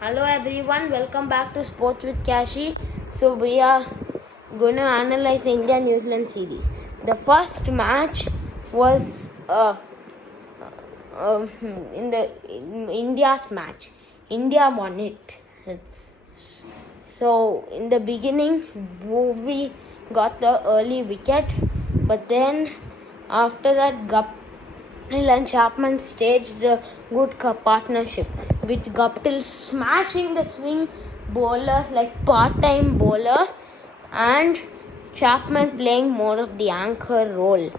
Hello everyone, welcome back to Sports with Kashi. So we are going to analyze the India-New Zealand series. The first match was in India's match. India won it. So in the beginning, Bhuvi got the early wicket, but then after that, Guptill and Chapman staged a good partnership, with Guptill smashing the swing bowlers like part-time bowlers and Chapman playing more of the anchor role.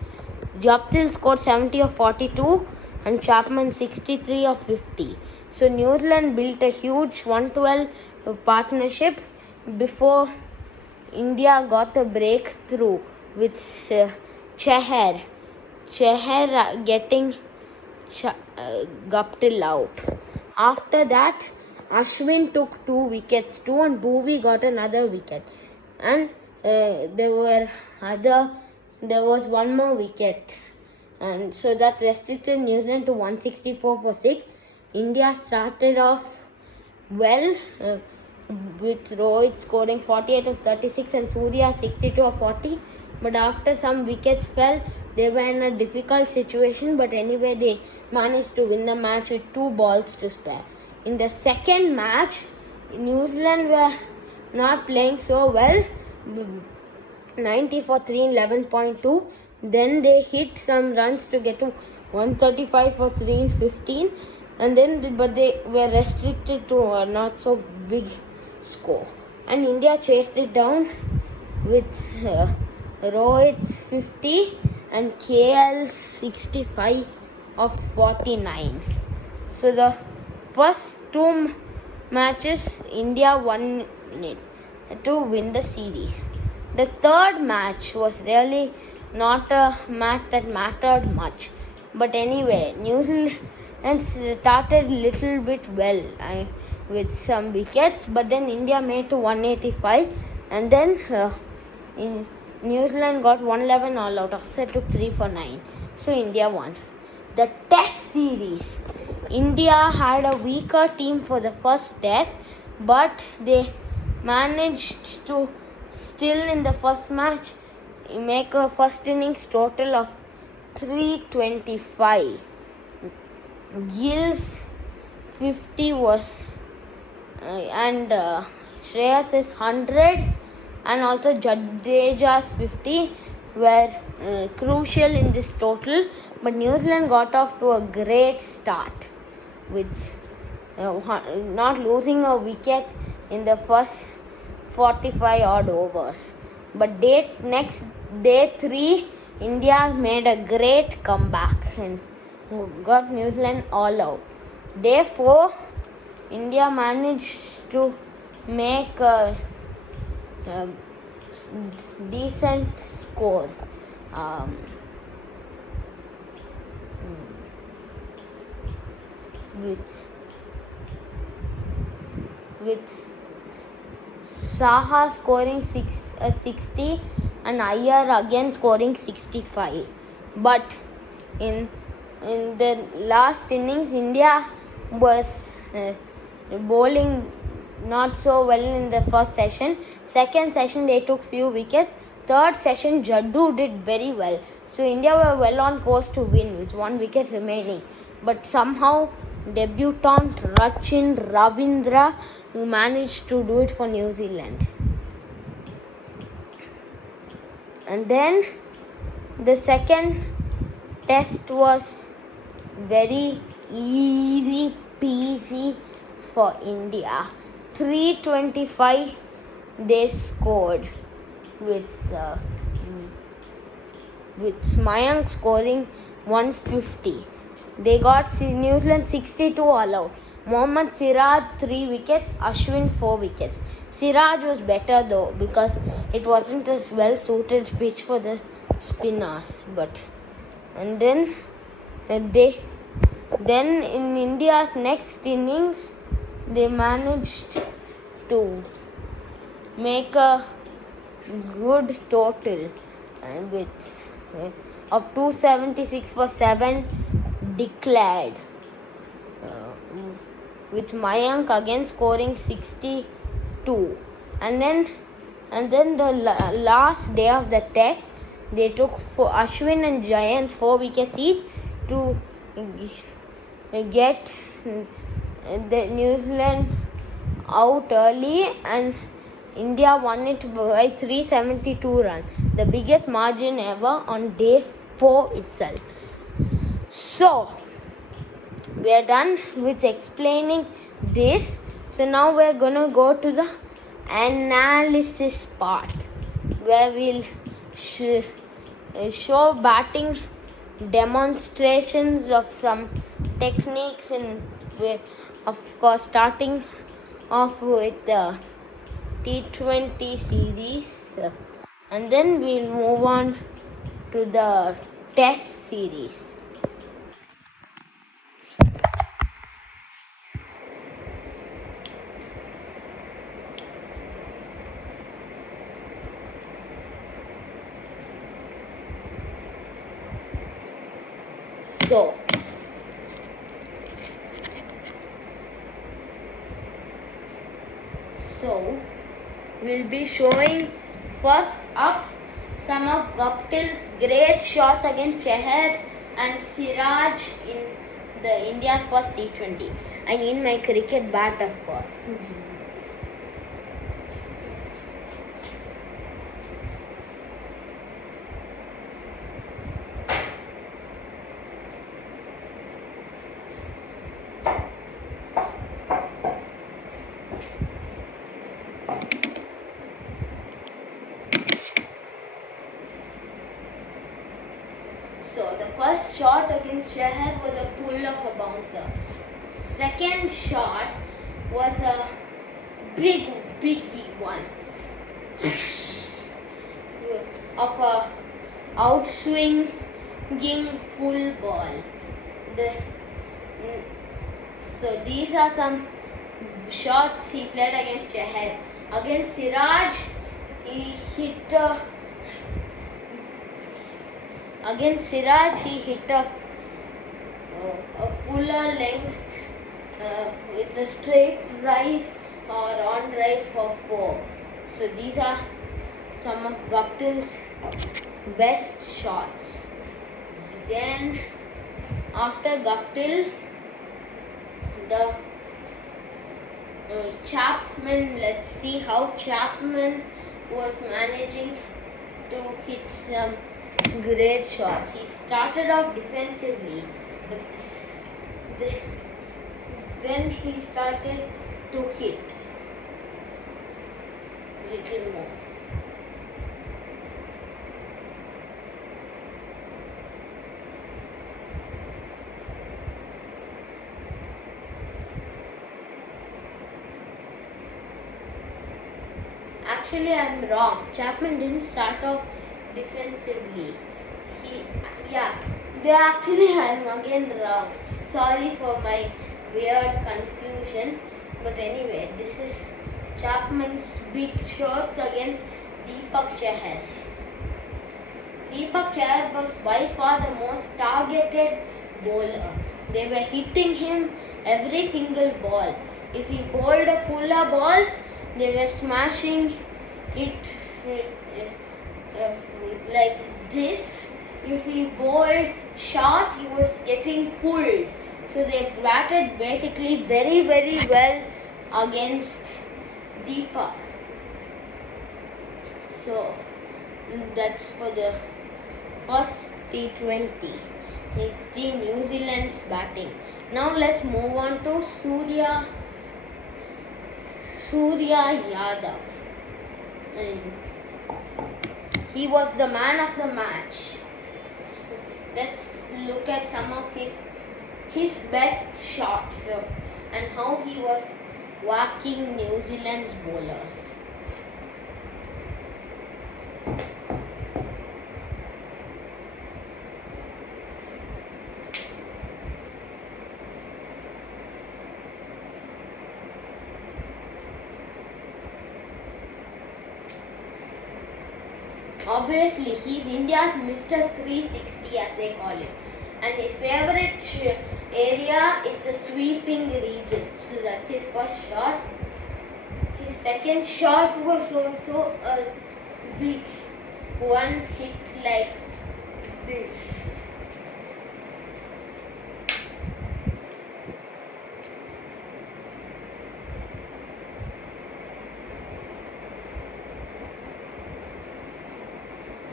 Guptill scored 70 of 42 and Chapman 63 of 50. So New Zealand built a huge 112 partnership before India got a breakthrough with Chahar getting Guptill out. After that, Ashwin took 2 wickets too, and Bhuvi got another wicket. And there was one more wicket, and so that restricted New Zealand to 164 for 6. India started off well, with Rohit scoring 48 of 36 and Surya 62 of 40. But after some wickets fell, they were in a difficult situation. But anyway, they managed to win the match with 2 balls to spare. In the second match, New Zealand were not playing so well. 90 for 3 in 11.2. Then they hit some runs to get to 135 for 3 in 15. And then, but they were restricted to a not so big score. And India chased it down with Rohit's 50 and KL's 65 of 49. So the first 2 matches, India won it to win the series. The third match was really not a match that mattered much. But anyway, New Zealand started little bit well with some wickets, but then India made to 185, and then in New Zealand got 111 all out. Upset took 3 for 9. So India won. The Test series, India had a weaker team for the first Test, but they managed to still in the first match make a first innings total of 325. Gill's 50 was and Shreyas' 100 and also Jadeja's 50 were crucial in this total, but New Zealand got off to a great start with not losing a wicket in the first 45 odd overs. But next day 3, India made a great comeback and got New Zealand all out. Day 4, India managed to make a decent score. With Saha scoring 60 and Iyer again scoring 65. But in the last innings, India was bowling not so well in the first session. Second session, they took few wickets. Third session, Jaddu did very well. So India were well on course to win with 1 wicket remaining. But somehow, debutant Rachin Ravindra managed to do it for New Zealand. And then the second test was very easy peasy for India. 325 they scored with Mayank scoring 150. They got New Zealand 62 all out. Mohammad Siraj 3 wickets, Ashwin 4 wickets. Siraj was better though because it wasn't as well suited pitch for the spinners. And then in India's next innings, they managed to make a good total with of 276 for 7 declared. with Mayank again scoring 62. And then the last day of the test, they took Ashwin and Jayant 4 wickets each to get the New Zealand out early, and India won it by 372 runs, the biggest margin ever on day 4 itself. So, we are done with explaining this. So now we are going to go to the analysis part, where we'll show batting demonstrations of some techniques, and of course starting off with the T20 series, and then we'll move on to the test series. So we'll be showing first up some of Guptill's great shots against Chahar and Siraj in the India's first T20. I mean my cricket bat, of course. So the first shot against Chahar was a pull of a bouncer. Second shot was a biggie one of a outswinging full ball. So these are some shots he played against Chahar. Against Siraj, he hit a fuller length with a straight right or on right for 4. So these are some of Guptill's best shots. Then after Guptill, the Chapman, let's see how Chapman was managing to hit some great shots. He started off defensively, but then he started to hit little more. Actually, I'm wrong. Chapman didn't start off defensively. I'm again wrong. Sorry for my weird confusion. But anyway, this is Chapman's big shots against Deepak Chahar. Deepak Chahar was by far the most targeted bowler. They were hitting him every single ball. If he bowled a fuller ball, they were smashing it like this. If he bowled short, he was getting pulled. So they batted basically very, very well against Deepak. So that's for the first T20. It's the New Zealand's batting. Now let's move on to Surya Yadav. He was the man of the match. So let's look at some of his best shots and how he was whacking New Zealand's bowlers. Obviously, he's India's Mr. 360 as they call him. And his favorite area is the sweeping region. So that's his first shot. His second shot was also a big one, hit like this.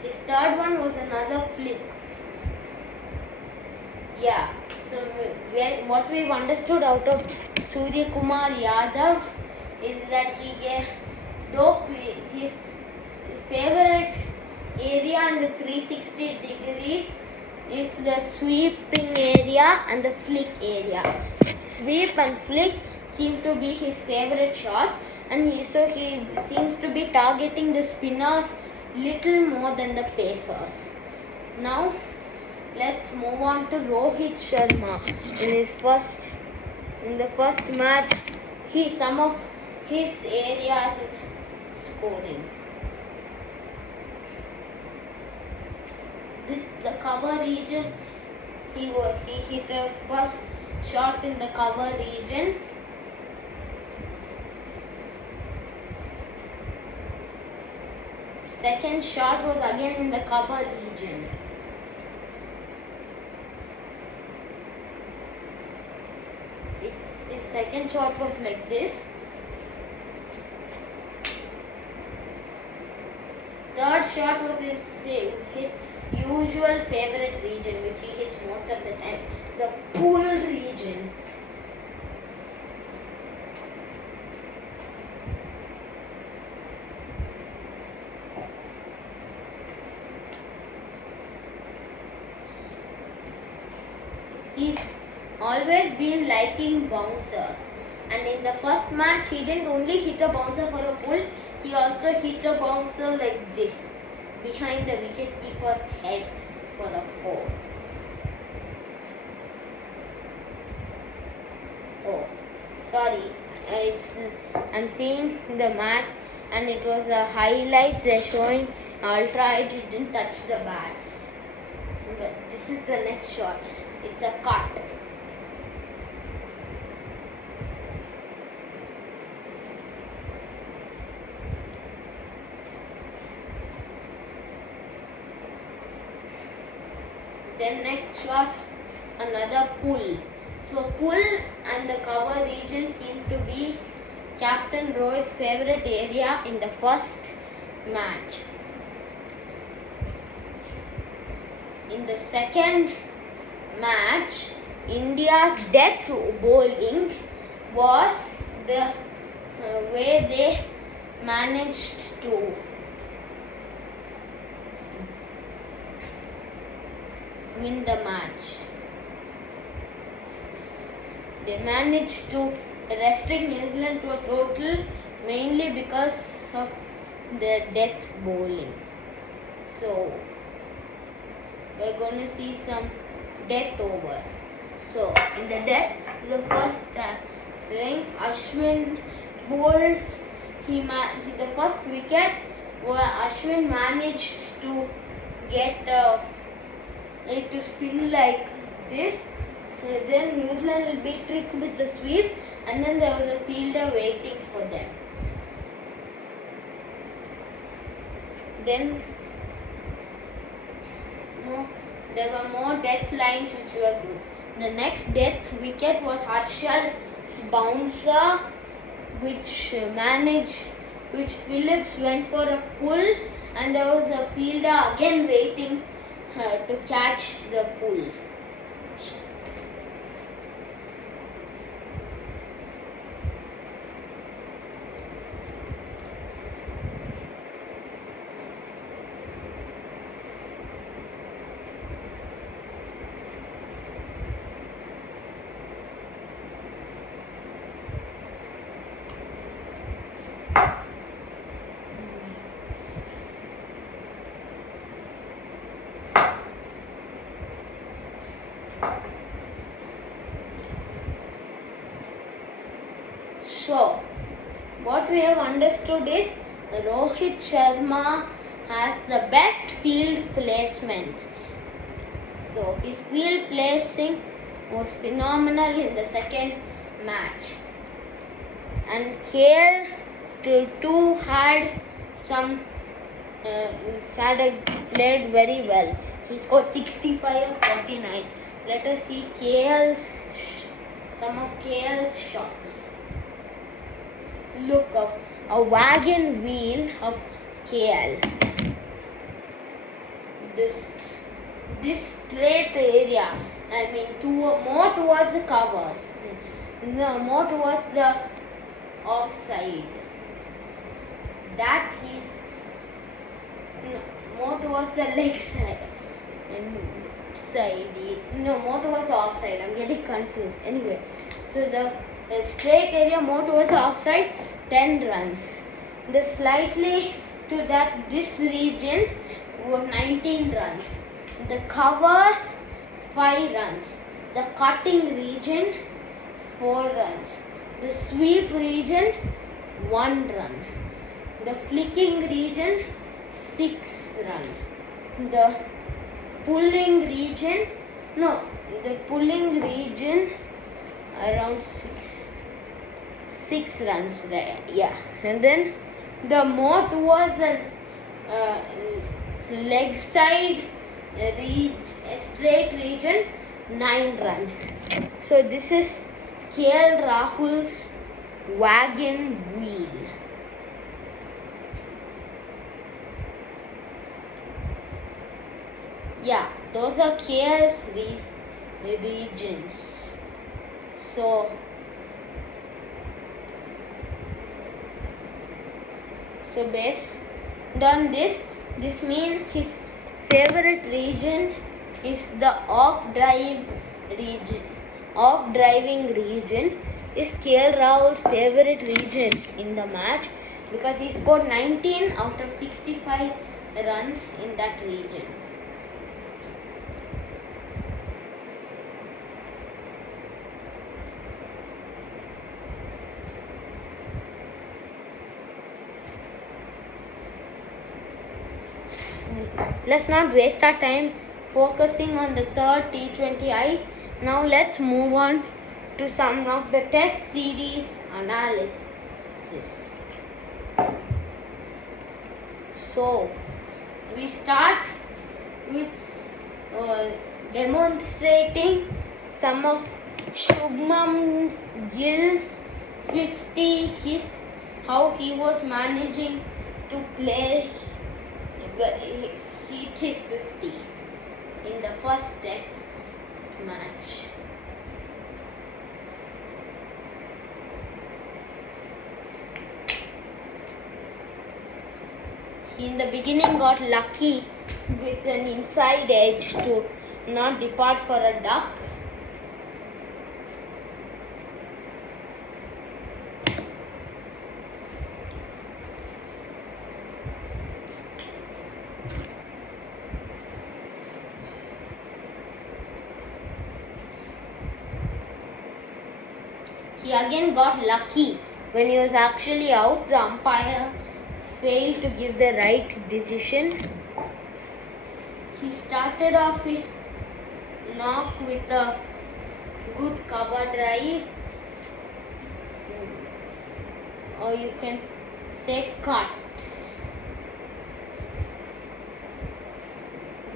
His third one was another flick. Yeah, so what we've understood out of Surya Kumar Yadav is that his favorite area in the 360 degrees is the sweeping area and the flick area. Sweep and flick seem to be his favorite shot, and he seems to be targeting the spinners little more than the pacers. Now let's move on to Rohit Sharma. In the first match, some of his areas of scoring. This is the cover region. He hit a first shot in the cover region. Second shot was again in the cover region. His second shot was like this. Third shot was his usual favorite region, which he hits most of the time, the pull region. He's always been liking bouncers, and in the first match he didn't only hit a bouncer for a pull, he also hit a bouncer like this behind the wicketkeeper's head for a 4. Oh, sorry, I'm seeing the match and it was the highlights they're showing ultra, it didn't touch the bats. But this is the next shot. It's a cut. Then next shot, another pull. So pull and the cover region seem to be Captain Rohit's favorite area in the first match. In the second match, India's death bowling was the way they managed to win the match. They managed to restrict New Zealand to a total mainly because of the death bowling. So we're going to see some death overs. So in the deaths, the first thing, Ashwin bowled. The first wicket, Ashwin managed to get it to spin like this. Then New Zealand will be tricked with the sweep, and then there was a fielder waiting for them. Then there were more death lines which were good. The next death wicket was Harshal's bouncer, which Phillips went for a pull, and there was a fielder again waiting to catch the pull. So, what we have understood is Rohit Sharma has the best field placement. So, his field placing was phenomenal in the second match. and KL too had some played very well. He scored 65 and 49. Let us see some of KL's shots. Look up a wagon wheel of KL. This straight area, I mean more towards the covers, more towards the offside. That is more towards the leg side. More towards the offside. I'm getting confused. Anyway, so the straight area more towards the offside, 10 runs. The slightly to this region were 19 runs. The covers 5 runs. The cutting region 4 runs. The sweep region 1 run. The flicking region 6 runs. The pulling region around 6 runs, right? Yeah. And then the more towards the leg side straight region, 9 runs. So this is KL Rahul's wagon wheel. Yeah, those are KL's regions. So based on this means his favorite region is the off-driving region is KL Rahul's favorite region in the match because he scored 19 out of 65 runs in that region. Let's not waste our time focusing on the third T20I. Now let's move on to some of the test series analysis. So we start with demonstrating some of Shubman Gill's 50, how he was managing to play hit his 50 in the first test match. He in the beginning got lucky with an inside edge to not depart for a duck. He again got lucky when he was actually out. The umpire failed to give the right decision. He started off his knock with a good cover drive, or you can say cut.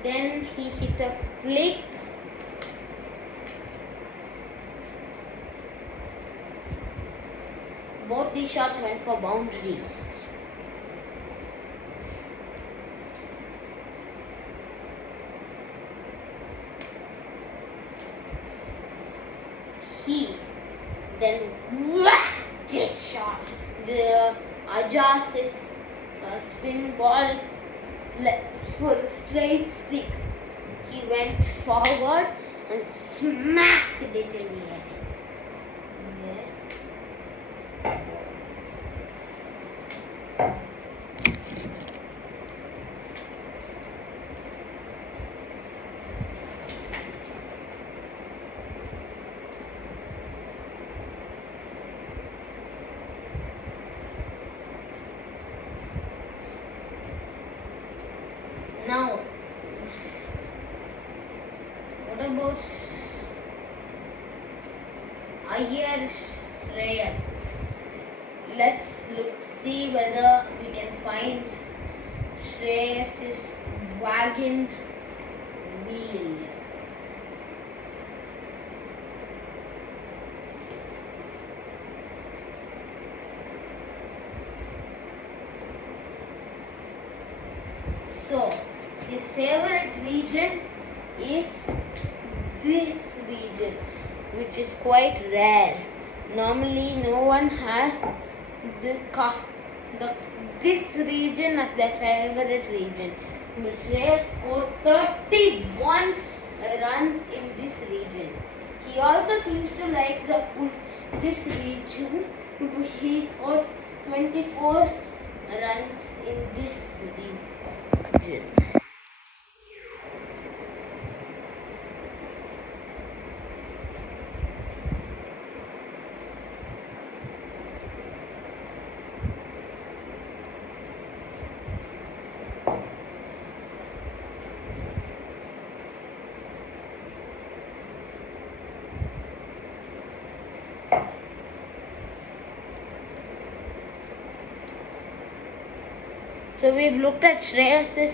Then he hit a flick. Both these shots went for boundaries. He then whacked this shot. The Ajaz's spin ball for a straight 6. He went forward and smacked it in the air. Now, what about Iyer Shreyas? let's see whether we can find Shreyas's wagon wheel. So, his favorite region is this region, which is quite rare. Normally, no one has this region as their favorite region. Shreyas scored 31 runs in this region. He also seems to like this region. He scored 24 runs in this region. So we've looked at Shreyas's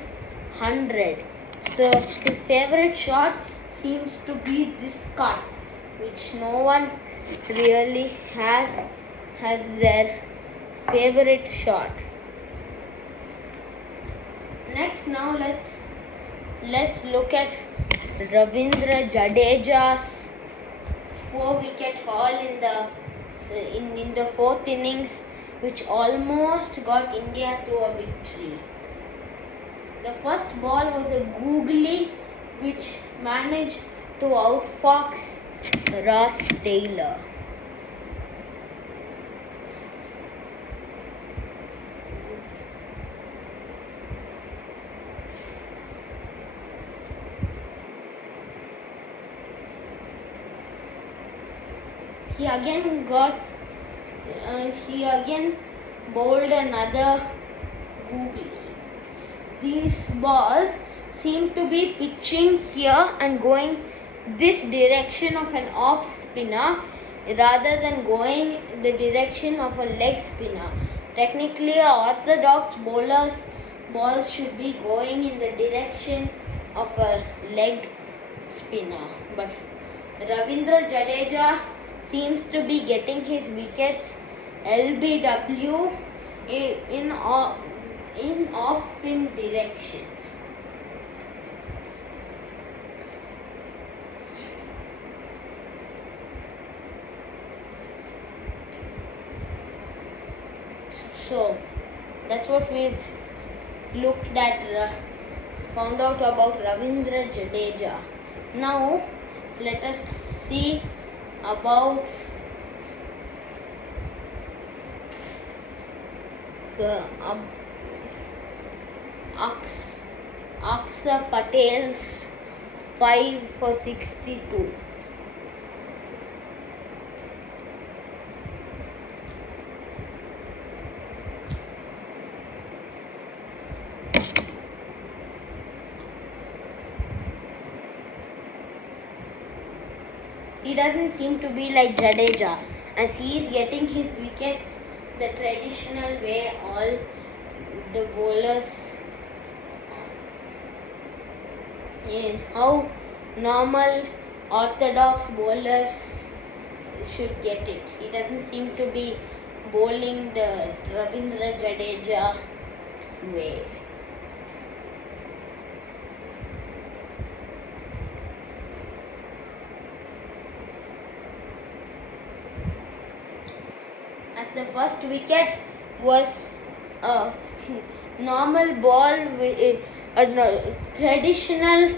100. So his favorite shot seems to be this cut, which no one really has their favorite shot. Next, now let's look at Ravindra Jadeja's 4-wicket haul in the fourth innings, which almost got India to a victory. The first ball was a googly which managed to outfox Ross Taylor. He again bowled another googly. These balls seem to be pitching here and going this direction of an off spinner rather than going the direction of a leg spinner. Technically, orthodox balls should be going in the direction of a leg spinner. But Ravindra Jadeja seems to be getting his wickets LBW in off-spin directions. So that's what we've looked at, found out about Ravindra Jadeja. Now let us see about Akshar Patel's 5 for 62. He doesn't seem to be like Jadeja, as he is getting his wickets the traditional way all the bowlers, how normal orthodox bowlers should get it. He doesn't seem to be bowling the Ravindra Jadeja way. As the first wicket was a normal ball, a traditional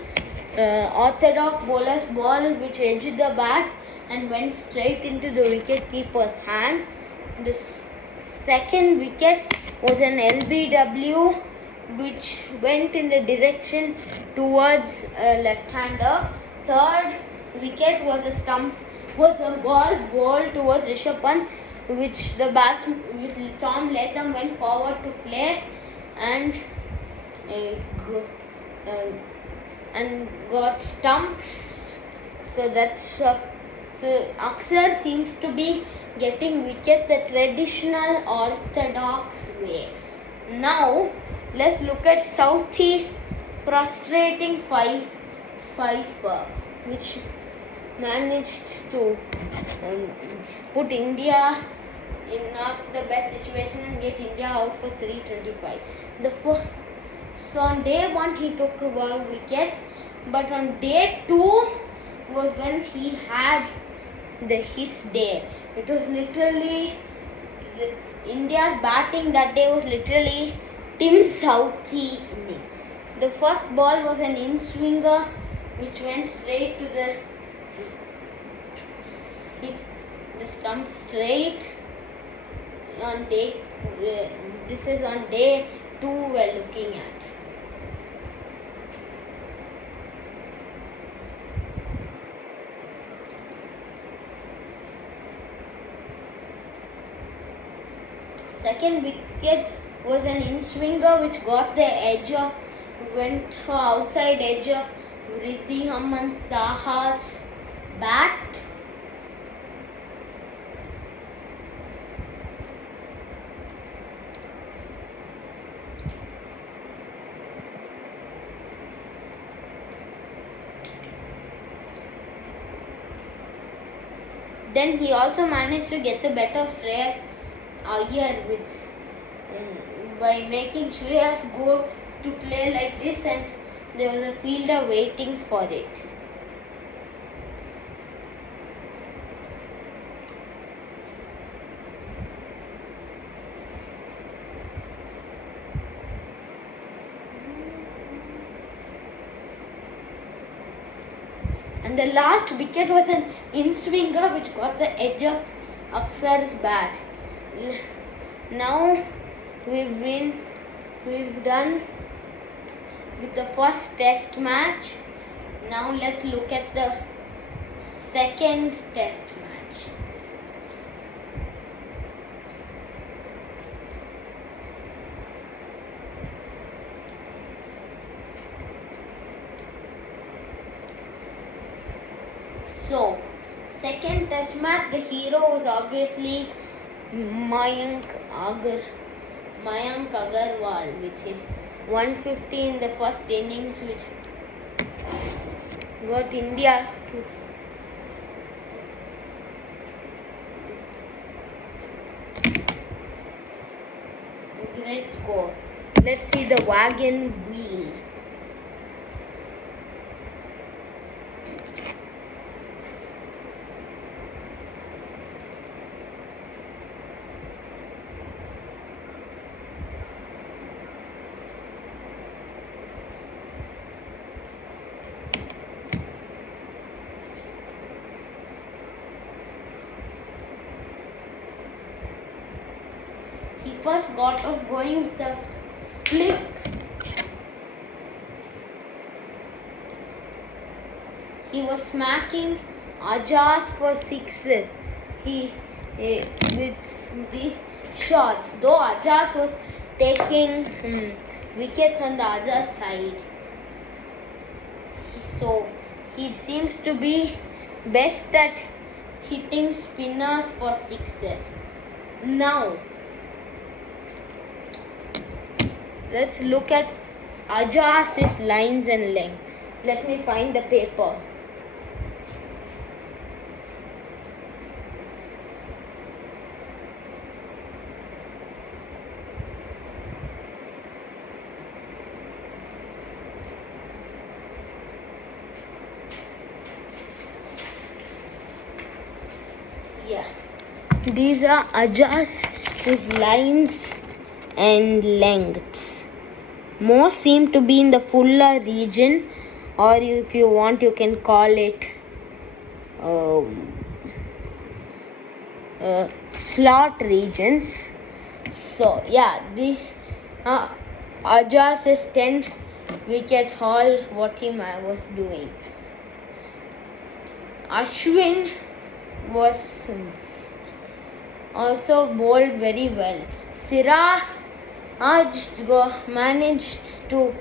orthodox bowler's ball which edged the bat and went straight into the wicket keeper's hand. The second wicket was an LBW which went in the direction towards a left-hander. Third wicket was a ball bowled towards Rishabh Pant, which Tom Latham went forward to play and got stumped. So Akshar seems to be getting wickets the traditional orthodox way. Now let's look at Southeast frustrating fifer, which managed to put India in not the best situation and get India out for 325. So on day 1 he took a wicket, but on day 2 was when he had his day. It was literally India's batting that day was literally Tim Southee inning. The first ball was an in-swinger which went straight to hit the stump straight on day. This is on day 2 we're looking at. Second wicket was an in-swinger which got the edge of, went outside edge of Wriddhiman Saha's bat. Then he also managed to get the better of Shreyas Iyer by making Shreyas go to play like this, and there was a fielder waiting for it. And the last wicket was an in-swinger which got the edge of Akshar's bat. Now we've done with the first test match. Now let's look at the second test match. So, second test match, the hero was obviously Mayank Agarwal, which is 150 in the first innings, which got India to great score. Let's see the wagon wheel. He first got off going with the flick. He was smacking Ajaz for sixes. With these shots, though Ajaz was taking wickets on the other side. So he seems to be best at hitting spinners for sixes. Now let's look at Ajaz's lines and length. Let me find the paper. Yeah, these are Ajaz's lines and lengths. Most seem to be in the fuller region, or if you want, you can call it slot regions. So yeah, this Ajaz's 10 wicket haul, what he was doing. Ashwin was also bowled very well. Siraj managed to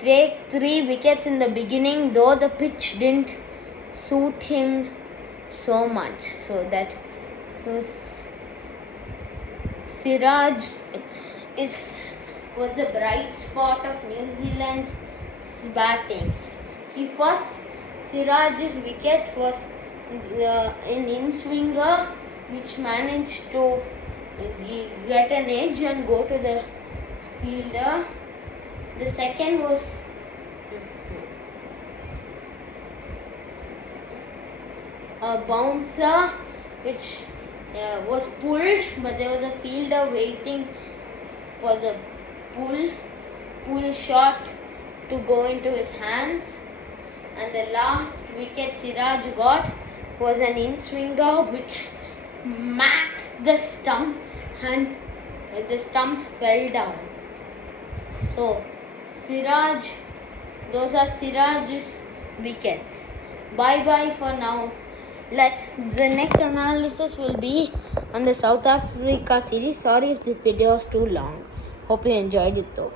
take 3 wickets in the beginning, though the pitch didn't suit him so much. So that was Siraj was the bright spot of New Zealand's batting. Siraj's wicket was an in-swinger which managed to get an edge and go to the fielder. The second was a bouncer which was pulled, but there was a fielder waiting for the pull shot to go into his hands. And the last wicket Siraj got was an in-swinger which maxed the stump and the stumps fell down. So those are Siraj's wickets. Bye for now. The next analysis will be on the South Africa series. Sorry if this video is too long. Hope you enjoyed it though.